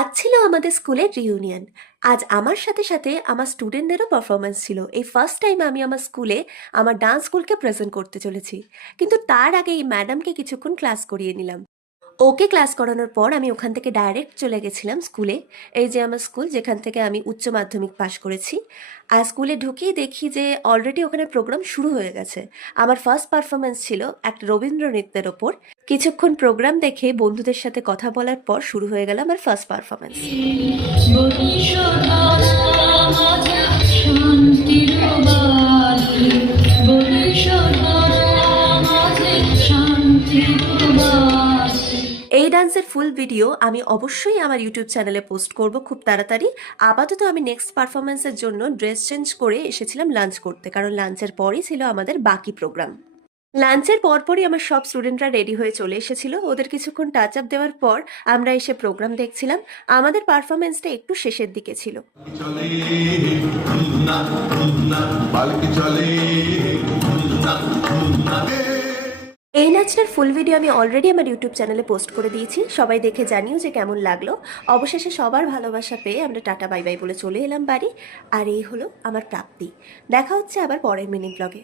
আজ ছিল আমাদের স্কুলের রিউনিয়ন। আজ আমার সাথে সাথে আমার স্টুডেন্টদেরও পারফরমেন্স ছিল। এই ফার্স্ট টাইম আমি আমার স্কুলে আমার ডান্স স্কুলকে প্রেজেন্ট করতে চলেছি। কিন্তু তার আগে এই ম্যাডামকে কিছুক্ষণ ক্লাস করিয়ে নিলাম। ওকে ক্লাস করানোর পর আমি ওখান থেকে ডাইরেক্ট চলে গেছিলাম স্কুলে। এই যে আমার স্কুল, যেখান থেকে আমি উচ্চ মাধ্যমিক পাশ করেছি। আর স্কুলে ঢুকেই দেখি যে অলরেডি ওখানে প্রোগ্রাম শুরু হয়ে গেছে। আমার ফার্স্ট পারফরমেন্স ছিল একটা রবীন্দ্র নৃত্যের ওপর। কিছুক্ষণ প্রোগ্রাম দেখে বন্ধুদের সাথে কথা বলার পর শুরু হয়ে গেল আমার ফার্স্ট পারফরমেন্স। এই ডান্সের ফুল ভিডিও আমি অবশ্যই আমার ইউটিউব চ্যানেলে পোস্ট করব খুব তাড়াতাড়ি। আপাতত আমি নেক্সট পারফরমেন্সের জন্য ড্রেস চেঞ্জ করে এসেছিলাম লাঞ্চ করতে, কারণ লাঞ্চের পরই ছিল আমাদের বাকি প্রোগ্রাম। লাঞ্চের পরপরই আমার সব স্টুডেন্টরা রেডি হয়ে চলে এসেছিল। ওদের কিছুক্ষণ টাচ আপ দেওয়ার পর আমরা এসে প্রোগ্রাম দেখছিলাম। আমাদের পারফরমেন্সটা একটু শেষের দিকে ছিল। এই নাচটার ফুল ভিডিও আমি অলরেডি আমার ইউটিউব চ্যানেলে পোস্ট করে দিয়েছি, সবাই দেখে জানিও যে কেমন লাগলো। অবশেষে সবার ভালোবাসা পেয়ে আমরা টাটা বাই বাই বলে চলে এলাম বাড়ি। আর এই হলো আমার প্রাপ্তি। দেখা হচ্ছে আবার পরের মিনি ব্লগে।